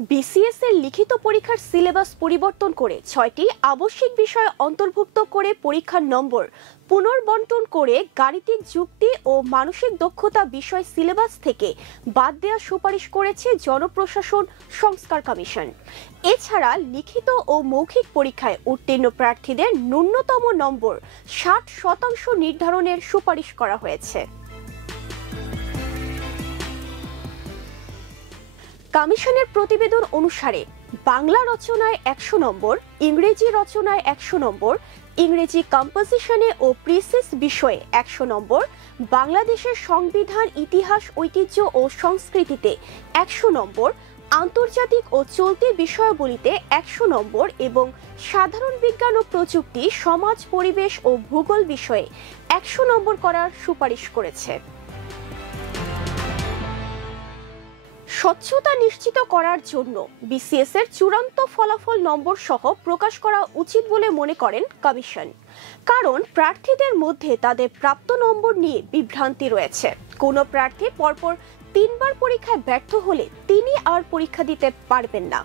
BCS এর লিখিত পরীক্ষার সিলেবাস পরিবর্তন করে ৬টি আবশ্যিক বিষয় অন্তর্ভুক্ত করে পরীক্ষার নম্বর পুনর্বণ্টন করে গাণিতিক যুক্তি ও মানসিক দক্ষতা বিষয় সিলেবাস থেকে বাদ দেওয়ার সুপারিশ করেছে জনপ্রশাসন সংস্কার কমিশন। এছাড়া লিখিত ও মৌখিক পরীক্ষায় উত্তীর্ণ প্রার্থীদের ন্যূনতম নম্বর ৬০% নির্ধারণের সুপারিশ করা হয়েছে। কমিশনের প্রতিবেদন অনুসারে বাংলা রচনায় ১০০ নম্বর, ইংরেজি রচনায় ১০০ নম্বর, ইংরেজি কম্পোজিশনে ও প্রিসিস বিষয়ে ১০০ নম্বর, বাংলাদেশের সংবিধান, ইতিহাস, ঐতিহ্য ও সংস্কৃতিতে ১০০ নম্বর, আন্তর্জাতিক ও চলতি বিষয়াবলিতে ১০০ নম্বর এবং সাধারণ বিজ্ঞান ও প্রযুক্তি, সমাজ, পরিবেশ ও ভূগোল বিষয়ে ১০০ নম্বর করার সুপারিশ করেছে। স্বচ্ছতা নিশ্চিত করার জন্য বিসিএস এর চূড়ান্ত ফলাফল নম্বর সহ প্রকাশ করা উচিত বলে মনে করেন কমিশন। কারণ প্রার্থীদের মধ্যে তাদের প্রাপ্ত নম্বর নিয়ে বিভ্রান্তি রয়েছে। কোনো প্রার্থী পরপর ৩ বার পরীক্ষায় ব্যর্থ হলে তিনি আর পরীক্ষা দিতে পারবেন না।